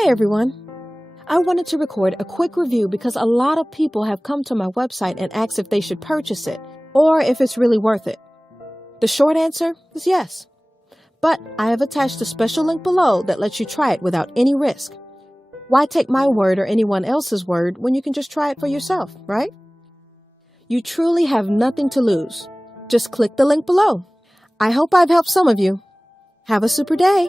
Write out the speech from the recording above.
Hey everyone! I wanted to record a quick review because a lot of people have come to my website and asked if they should purchase it or if it's really worth it. The short answer is yes. But I have attached a special link below that lets you try it without any risk. Why take my word or anyone else's word when you can just try it for yourself, right? You truly have nothing to lose. Just click the link below. I hope I've helped some of you. Have a super day!